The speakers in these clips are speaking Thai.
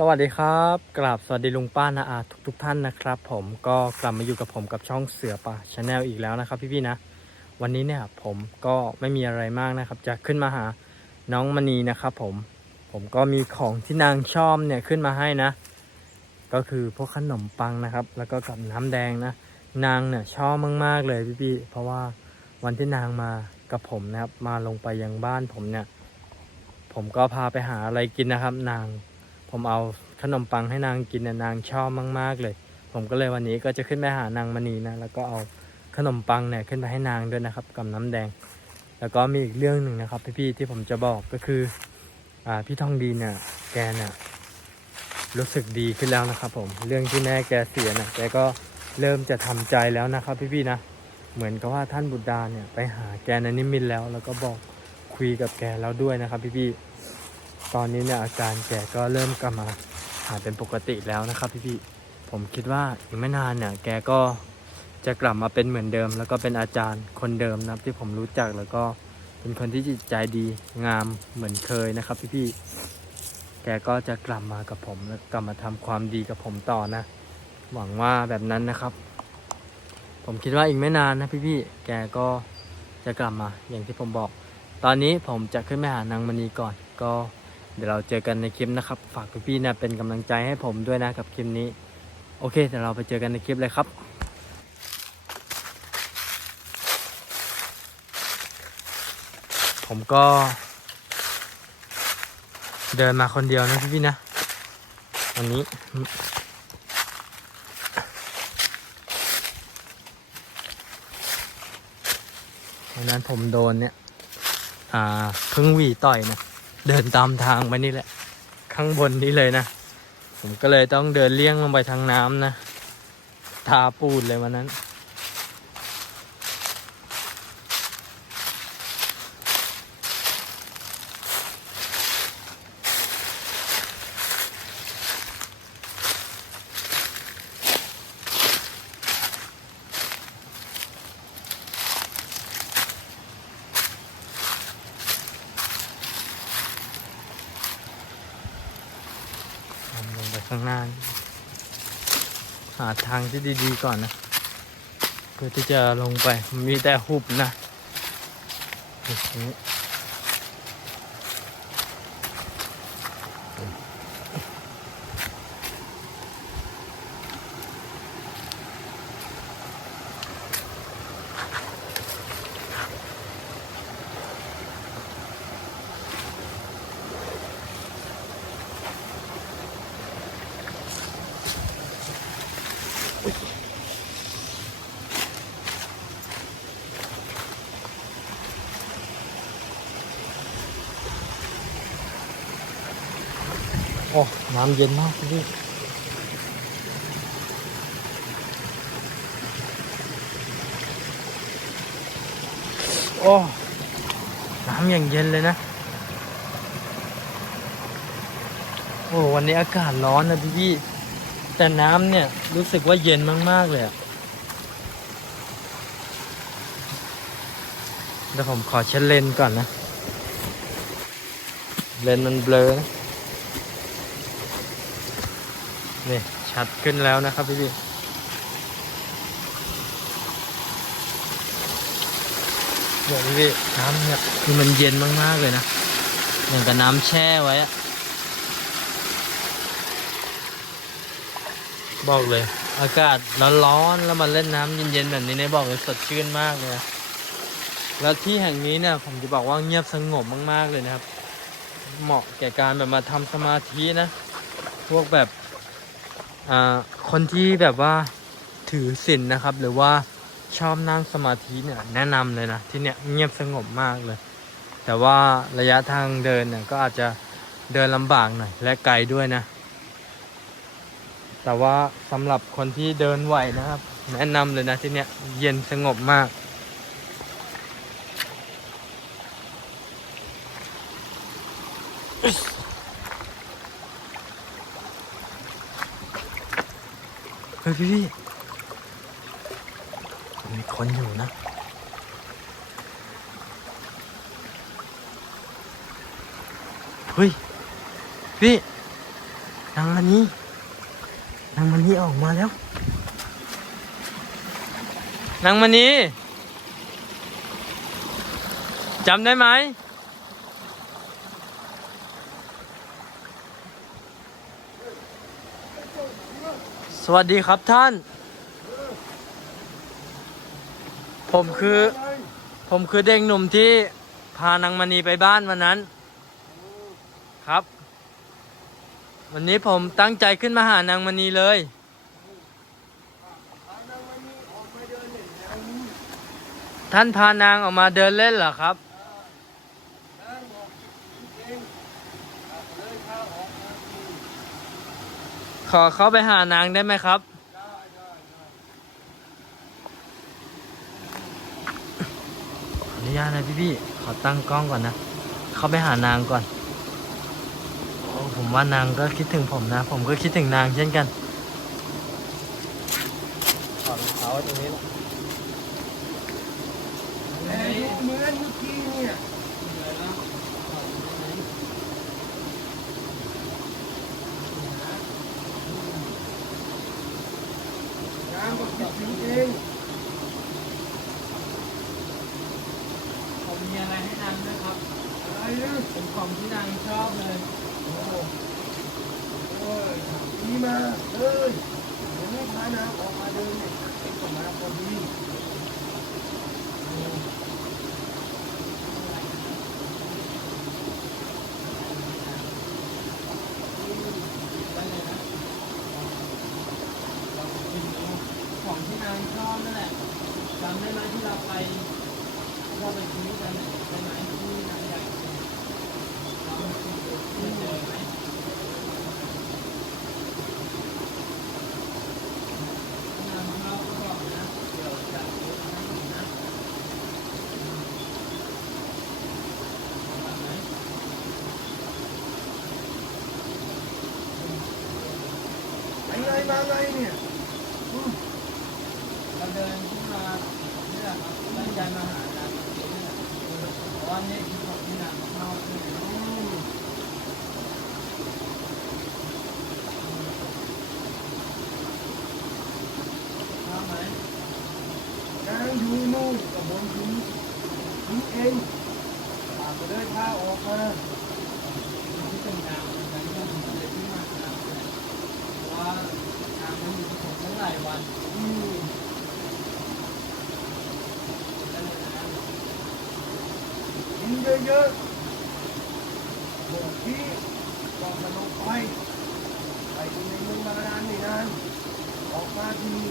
สวัสดีครับกราบสวัสดีลุงป้านาอาทุกทุกท่านนะครับ ผมก็กลับมาอยู่กับผมกับช่องเสือป่าชาแนลอีกแล้วนะครับ พี่ๆนะ วันนี้เนี่ยผมก็ไม่มีอะไรมากนะครับ จะขึ้นมาหาน้องมณีนะครับ ผมผมก็มีของที่นางชอบเนี่ยขึ้นมาให้นะ ก็คือพวกขนมปังนะครับ แล้วก็กับน้ำแดงนะ นางเนี่ยชอบมากๆเลยพี่ๆเพราะว่าวันที่นางมากับผมนะครับ มาลงไปยังบ้านผมเนี่ย ผมก็พาไปหาอะไรกินนะครับ นาง ผมเอาขนมปังให้นางกินนะนางชอบมาก ๆ เลย ผมก็เลยวันนี้ก็จะขึ้นไปหานางมณีนะ แล้วก็เอาขนมปังเนี่ยขึ้นไปให้นางด้วยนะครับกับน้ำแดง แล้วก็มีอีกเรื่องหนึ่งนะครับพี่ๆที่ผมจะบอกก็คืออ่าพี่ทองดีเนี่ยแกเนี่ยรู้สึกดีขึ้นแล้วนะครับ ผมเรื่องที่แม่แกเสียนะแกก็เริ่มจะทำใจแล้วนะครับพี่ๆนะเหมือนกับว่าท่านบุตรดาเนี่ยไปหาแกในนิมิตแล้ว แล้วก็บอกคุยกับแกแล้วด้วยนะครับพี่ๆ ตอนนี้เนี่ยอาการแกก็เริ่มกลับมาหายเป็นปกติแล้วนะครับพี่ๆผมคิดว่าอีกไม่นานเนี่ยแกก็จะกลับมาเป็นเหมือนเดิม แล้วก็เป็นอาจารย์คนเดิมนะครับที่ผมรู้จักแล้วก็เป็นคนที่จิตใจดีงามเหมือนเคยนะครับพี่ๆแกก็จะกลับมากับผมแล้วกลับมาทำความดีกับผมต่อนะ หวังว่าแบบนั้นนะครับ ผมคิดว่าอีกไม่นานนะพี่ๆแกก็จะกลับมาอย่างที่ผมบอก ตอนนี้ผมจะขึ้นไปหานางมณีก่อนก็ เดี๋ยวเราเจอกันในคลิปนะครับ ฝากพี่ๆนะเป็นกำลังใจให้ผมด้วยนะกับคลิปนี้ โอเคเดี๋ยวเราไปเจอกันในคลิปเลยครับผมก็ เดินมาคนเดียวนะพี่ๆนะ วันนี้ วันนั้นผมโดนเนี่ย อ่าพึ่งหวีต่อยนะ เดินตามทางไปนี่แหละ ข้างบนนี้เลยนะ ผมก็เลยต้องเดินเลี่ยงลงไปทางน้ำนะ ทาปูดเลยวันนั้น ลงไปข้างหน้า หาทางที่ดีๆก่อนนะ เพื่อที่จะลงไปมีแต่หุบนะ โอ้น้ำเย็นมากพี่โอ้น้ำอย่างเย็นเลยนะ โอ้วันนี้อากาศร้อนนะพี่พี่แต่น้ำเนี่ยรู้สึกว่าเย็นมาก ๆ เลยอะเดี๋ยวผมขอเช็ดเลนก่อนนะ เลนมันเบลอนะ นี่ชัดขึ้นแล้วนะครับพี่พี่เดี๋ยวพี่พี่น้ำเนี่ยคือมันเย็นมากๆเลยนะอย่างกับน้ำแช่ไว้อะบอกเลย อากาศร้อนๆแล้วมาเล่นน้ำเย็นๆแบบนี้เนี่ยบอกเลยสดชื่นมากเลยแล้วที่แห่งนี้เนี่ยผมจะบอกว่าเงียบสงบมากๆเลยนะครับ เหมาะแก่การแบบมาทำสมาธินะ พวกแบบ คนที่แบบว่าถือศีลนะครับ หรือว่าชอบนั่งสมาธิเนี่ยแนะนำเลยนะที่เนี่ยเงียบสงบมากเลย แต่ว่าระยะทางเดินเนี่ยก็อาจจะเดินลำบากหน่อยและไกลด้วยนะ แต่ว่าสำหรับคนที่เดินไหวนะครับ แนะนำเลยนะที่เนี่ยเย็นสงบมากเฮ้ยพี่มีคนอยู่นะเฮ้ยพี่นางมันนี้นางมันนี้ออกมาแล้วนางมันนี้จำได้ไหม สวัสดีครับท่าน ผมคือ ผมคือเด็กหนุ่มที่พานางมณีไปบ้านวันนั้น ครับ วันนี้ผมตั้งใจขึ้นมาหานางมณีเลย ท่านพานางออกมาเดินเล่นเหรอครับ ขอเข้าไปหานางได้ไหมครับ ขออนุญาตนะพี่พี่ขอตั้งกล้องก่อนนะ เข้าไปหานางก่อนอผมว่านางก็คิดถึงผมนะ ผมก็คิดถึงนางเช่นกัน ขอรองเท้าตรงนี้นะ แต่ดูเหมือนเมื่อกี้เนี่ย น้ำก็คิงๆผมมีอะไรให้นางด้วยครับอะไรนะเป็นของที่นางชอบเลย โอ้โอ้ยดีมากเอ้ยเดี๋ยวนี้พาน้ำออกมาเดินเนี่ยเอ็งก็มาพอดี ได้ไหมที่เราไปที่เราไปซื้อกันเนี่ยได้ไหมที่นางอยากกิน เองตากก็เลยพาออกมาที่เป็นนางแต่ที่ผมเลยที่มาหานางเนี่ยเพราะว่านางมันมีผลทั้งหลายวันอืมก็เยนะกินเยอะๆบอกที่บอกมันลงไปไปอยู่ในเมืองบาดาลนี่นานออกมาที่นี่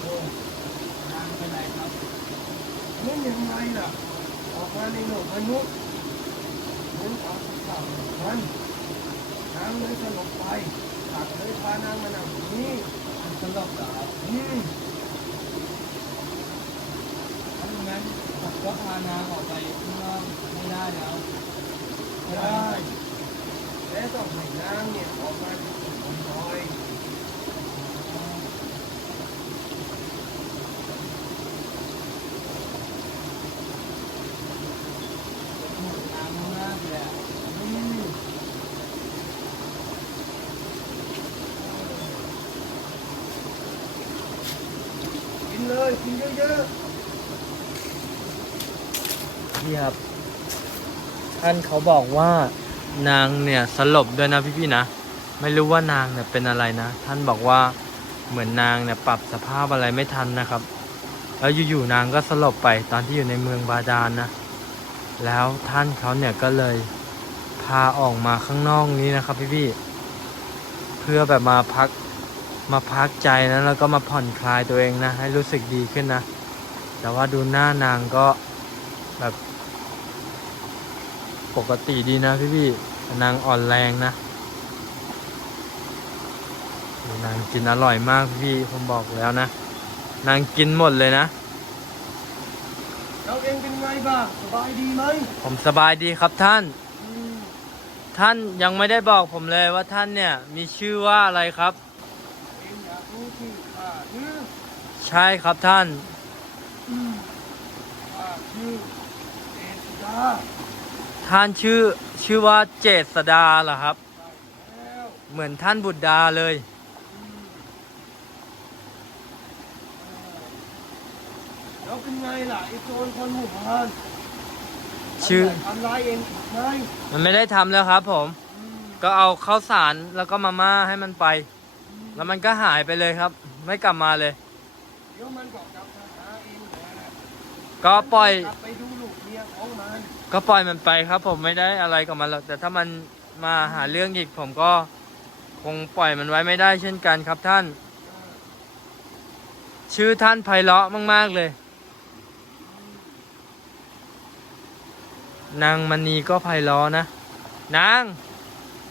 โอ้ นางเป็นไรครับ มัน ยังไงล่ะ ออกมาในโลกมนุษย์เหมือนกับสัตว์มันนางเลยสลบไปตัดเลยพานางมานั่งที่นี่มันสลบเหรอครับอืมถ้าอย่างนั้นผมก็พานางออกไปข้างนอกไม่ได้แล้วได้ และต้องให้นางเนี่ยออกมาที่จุดอ่อนน้อย หมดน้ำมากเลยอะ อืมกินเลยกิ นี่ครับ ท่านเขาบอกว่านางเนี่ยสลบด้วยนะพี่ๆนะ ไม่รู้ว่านางเนี่ยเป็นอะไรนะ ท่านบอกว่าเหมือนนางเนี่ยปรับสภาพอะไรไม่ทันนะครับ แล้วอยู่ๆนางก็สลบไปตอนที่อยู่ในเมืองบาดาลนนะ แล้วท่านเขาเนี่ยก็เลยพาออกมาข้างนอกนี้นะครับพี่ๆเพื่อแบบมาพัก มาพักใจนะแล้วก็มาผ่อนคลายตัวเองนะ ให้รู้สึกดีขึ้นนะ แต่ว่าดูหน้านางก็แบบ ปกติดีนะพี่พี่ๆนางอ่อนแรงนะดูนางกินอร่อยมากพี่ๆผมบอกแล้วนะ นางกินหมดเลยนะๆเราเองเป็นไงบ้างสบายดีไหมผมสบายดีครับท่านอืมท่านยังไม่ได้บอกผมเลยว่าท่านเนี่ยมีชื่อว่าอะไรครับ เองอยากรู้ที่ข้าชื่อ ใช่ครับท่านอืมข้าชื่อเอสดาท่านชื่อชื่อว่าเจษดาเหรอครับ แล้วเหมือนท่านบุตรดาเลย แล้วเป็นไงล่ะไอ้โจรคนหมู่บ้านชื่อ ทำร้ายเองถูกไหมมันไม่ได้ทำแล้วครับผม อืมก็เอาข้าวสารแล้วก็มาม่าให้มันไป แล้วมันก็หายไปเลยครับ ไม่กลับมาเลยเดี๋ยวมันก็กลับมาหาเองแหละก็ปล่อย กลับไปดูลูกเมียของมันก็ปล่อยมันไปครับ ผมไม่ได้อะไรกับมันหรอกแต่ถ้ามันมาหาเรื่องอีกผมก็คงปล่อยมันไว้ไม่ได้เช่นกันครับท่าน ชื่อท่านไพเราะมาก ๆเลย นางมณีก็ไพเราะนะ นาง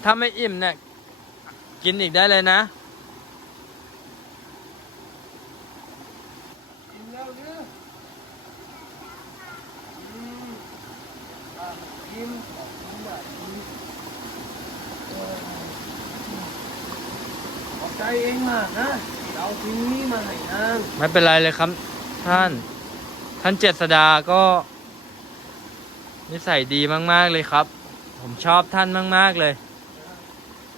ถ้าไม่อิ่มเนี่ยกินอีกได้เลยนะ กินแล้วหรืออืมอะกินขอบคุณมากกินเออขอบใจเองมาก นะที่เอาสิ่งนี้มาให้นางไม่เป็นไรเลยครับท่าน ท่านเจษดาก็ นิสัยดีมาก ๆ เลยครับ ผมชอบท่านมาก ๆ เลย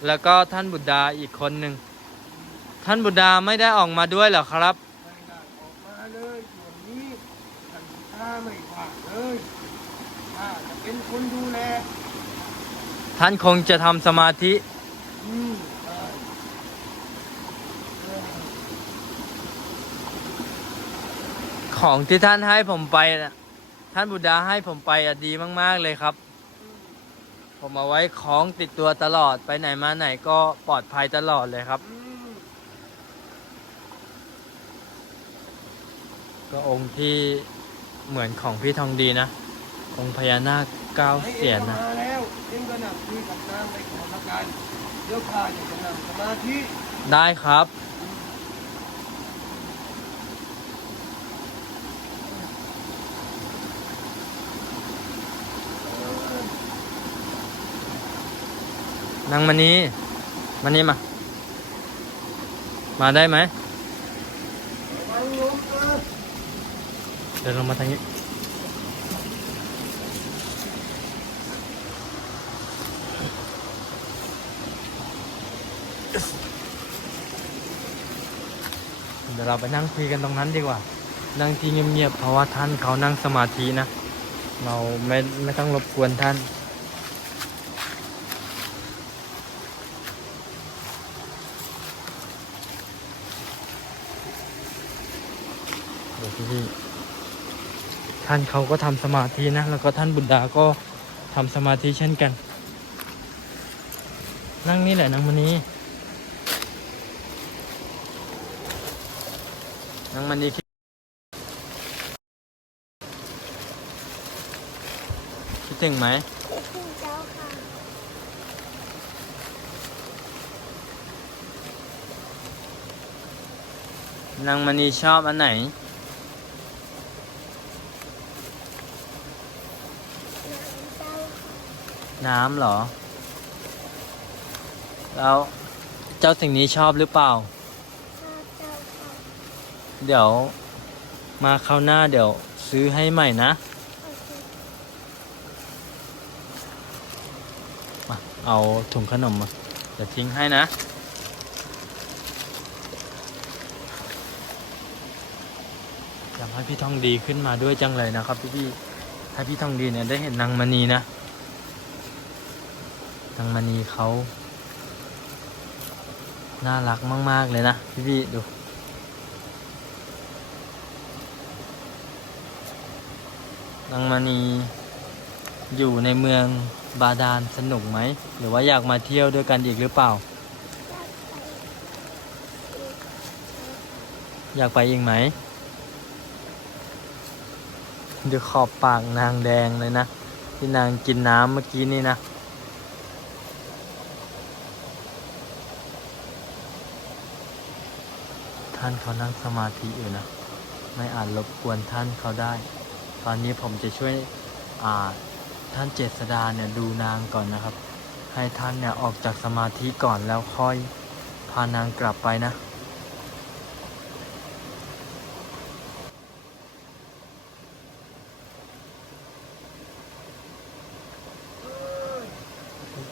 แล้วก็ท่านบุตรดาอีกคนหนึ่ง ท่านบุตรดาไม่ได้ออกมาด้วยเหรอครับ ไม่ได้ออกมาเลยส่วนนี้ท่านข้าไม่ว่างเลยข้าจะเป็นคนดูแล ท่านคงจะทำสมาธิ อืมใช่เออ ของที่ท่านให้ผมไปนะท่านบุตรดาให้ผมไปอะดีมาก ๆเลยครับ ผมเอาไว้คล้องติดตัวตลอดไปไหนมาไหนก็ปลอดภัยตลอดเลยครับอืมก็องค์ที่เหมือนของพี่ทองดีนะ องค์พญานาคเก้าเสียนนะมาแล้วเองก็นั่งคุยกับนางไปก่อนละกันเดี๋ยวข้าจะไปนั่งสมาธิได้ครับ นางมณีมานี่มา มาได้ไหมเออเดินลงมาทางนี้เดี๋ยวเราไปนั่งคุยกันตรงนั้นดีกว่า นั่งที่เงียบๆเพราะว่าท่านเขานั่งสมาธินะ เราไม่ไม่ต้องรบกวนท่าน พี่ท่านเขาก็ทำสมาธินะ แล้วก็ท่านบุตรดาก็ทำสมาธิเช่นกัน นั่งนี่แหละนางมณีนางมณีคิดคิดถึงไหมนางมณีชอบอันไหน น้ำเจ้าค่ะ น้ำเหรอ แล้วเจ้าสิ่งนี้ชอบหรือเปล่าข้าเจ้าค่ะเดี๋ยว มาคราวหน้าเดี๋ยวซื้อให้ใหม่นะโอเคมาเอาถุงขนมมาเดี๋ยวทิ้งให้นะอยากให้พี่ทองดีขึ้นมาด้วยจังเลยนะครับพี่พี่ๆให้พี่ทองดีเนี่ยได้เห็นนางมณีนะนางมณีเขา น่ารักมาก ๆ เลยนะพี่พี่ๆดู นางมณีอยู่ในเมืองบาดาลสนุกไหม หรือว่าอยากมาเที่ยวด้วยกันอีกหรือเปล่า อยากไปอีกไหมดูขอบปากนางแดงเลยนะ ที่นางกินน้ำเมื่อกี้นี่นะ ท่านเขานั่งสมาธิอยู่นะ ไม่อาจรบกวนท่านเขาได้ ตอนนี้ผมจะช่วยอ่าท่านเจษดาเนี่ยดูนางก่อนนะครับ ให้ท่านเนี่ยออกจากสมาธิก่อนแล้วค่อยพานางกลับไปนะ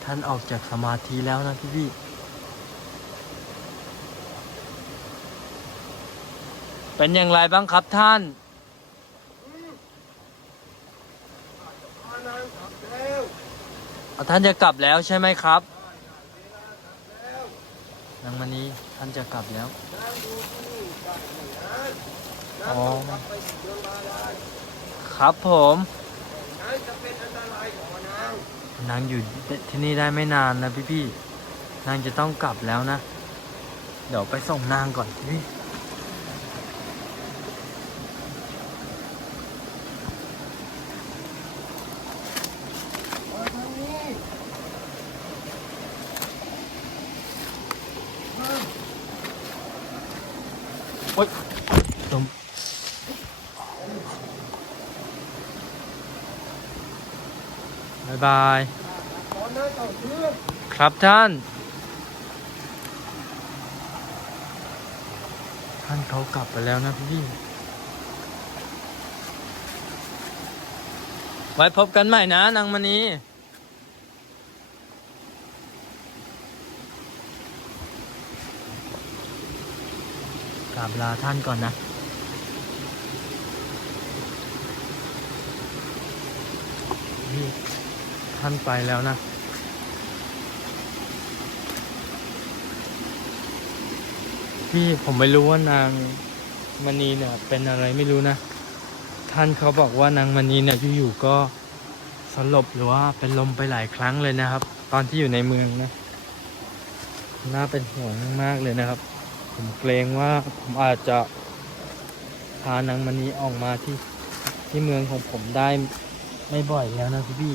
ท่านออกจากสมาธิแล้วนะพี่พี่ เป็นอย่างไรบ้างครับท่าน ท่านจะกลับแล้วใช่ไหมครับแล้วนางมณีท่านจะกลับแล้วอ๋อครับผมนางอยู่ที่นี่ได้ไม่นานนะพี่พี่นางจะต้องกลับแล้วนะ เดี๋ยวไปส่งนางก่อนพี่ มาทางนี้มา โอ๊ยลมบายบาย ครับท่าน ท่านเขากลับไปแล้วนะพี่ ไว้พบกันใหม่นะนางมณีกราบลาท่านก่อนนะพี่ ท่านไปแล้วนะพี่ผมไม่รู้ว่านางมณีเนี่ยเป็นอะไรไม่รู้นะ ท่านเขาบอกว่านางมณีเนี่ยอยู่ๆก็สลบหรือว่าเป็นลมไปหลายครั้งเลยนะครับ ตอนที่อยู่ในเมืองนะน่าเป็นห่วงมากเลยนะครับ ผมเกรงว่าผมอาจจะพานางมณีออกมาที่ที่เมืองของผมได้ไม่บ่อยแล้วนะพี่พี่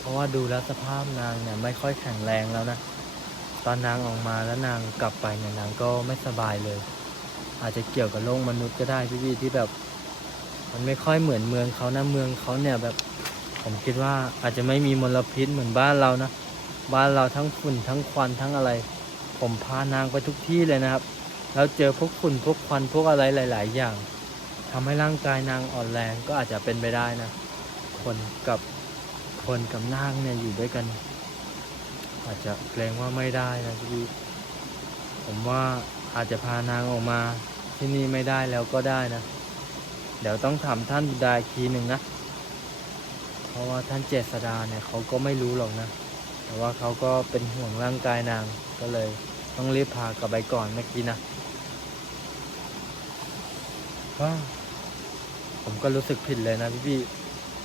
เพราะว่าดูแล้วสภาพนางเนี่ยไม่ค่อยแข็งแรงแล้วนะ ตอนนางออกมาแล้วนางกลับไปเนี่ยนางก็ไม่สบายเลย อาจจะเกี่ยวกับโรคมนุษย์ก็ได้พี่พี่ที่แบบ มันไม่ค่อยเหมือนเมืองเขานะเมืองเขาเนี่ยแบบ ผมคิดว่าอาจจะไม่มีมลพิษเหมือนบ้านเรานะบ้านเราทั้งฝุ่นทั้งควันทั้งอะไร ผมพานางไปทุกที่เลยนะครับ แล้วเจอพวกฝุ่นพวกควันพวกอะไรหลาย ๆ อย่างทำให้ร่างกายนางอ่อนแรงก็อาจจะเป็นไปได้นะคนกับ คนกับนางเนี่ยอยู่ด้วยกัน อาจจะเกรงว่าไม่ได้นะพี่ผมว่าอาจจะพานางออกมาที่นี่ไม่ได้แล้วก็ได้นะ เดี๋ยวต้องถามท่านบุดาอีกทีหนึ่งนะ เพราะว่าท่านเจษดาเนี่ยเขาก็ไม่รู้หรอกนะ แต่ว่าเขาก็เป็นห่วงร่างกายนางก็เลยต้องรีบพากลับไปก่อนเมื่อกี้นะผมก็รู้สึกผิดเลยนะพี่พี่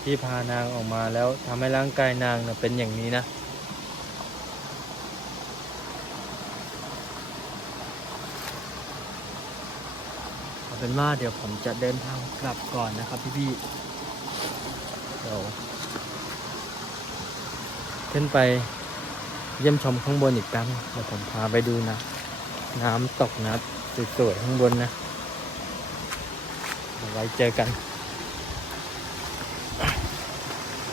ที่พานางออกมาแล้วทำให้ร่างกายนางเนี่ยเป็นอย่างนี้นะ เอาเป็นว่าเดี๋ยวผมจะเดินทางกลับก่อนนะครับพี่พี่ๆเดี๋ยวขึ้นไปเยี่ยมชมข้างบนอีกแป๊บนึงเดี๋ยวผมพาไปดูนะ น้ำตกนะสวยๆข้างบนนะไว้เจอกัน เ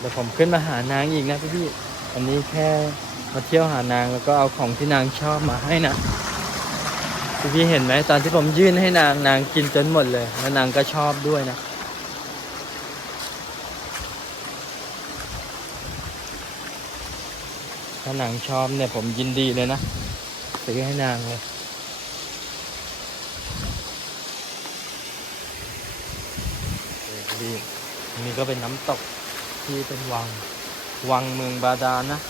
ดี๋ยวผมขึ้นมาหานางอีกนะพี่พี่อันนี้แค่มาเที่ยวหานางแล้วก็เอาของที่นางชอบมาให้นะพี่พี่เห็นไหมตอนที่ผมยื่นให้นางนางกินจนหมดเลยแล้วนางก็ชอบด้วยนะถ้านางชอบเนี่ยผมยินดีเลยนะซื้อให้นางเลยดีนนี้ก็เป็นน้ำตก ที่เป็นวังวังเมืองบาดาลนะ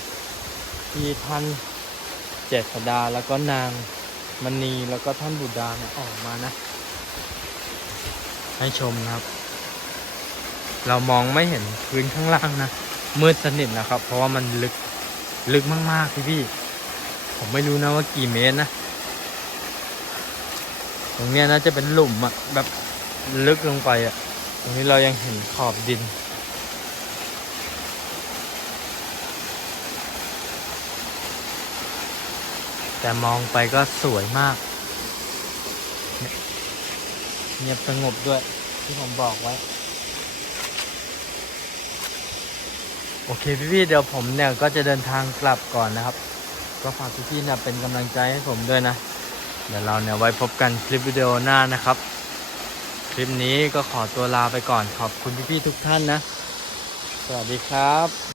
ที่ท่านเจษดาแล้วก็นางมณีแล้วก็ท่านบุตรดาเนี่ยออกมานะ ให้ชมนะครับ เรามองไม่เห็นพื้นข้างล่างนะมืดสนิทนะครับ เพราะว่ามันลึกลึกมากๆพี่พี่ผมไม่รู้นะว่ากี่เมตรนะตรงเนี้ยน่าจะเป็นหลุมอะแบบลึกลงไปอะตรงนี้เรายังเห็นขอบดิน แต่มองไปก็สวยมาก เงียบสงบด้วยที่ผมบอกไว้ โอเคพี่ๆเดี๋ยวผมเนี่ยก็จะเดินทางกลับก่อนนะครับ ก็ฝากพี่ๆเนี่ยเป็นกำลังใจให้ผมด้วยนะ เดี๋ยวเราเนี่ยไว้พบกันคลิปวิดีโอหน้านะครับ คลิปนี้ก็ขอตัวลาไปก่อนขอบคุณพี่ๆทุกท่านนะ สวัสดีครับ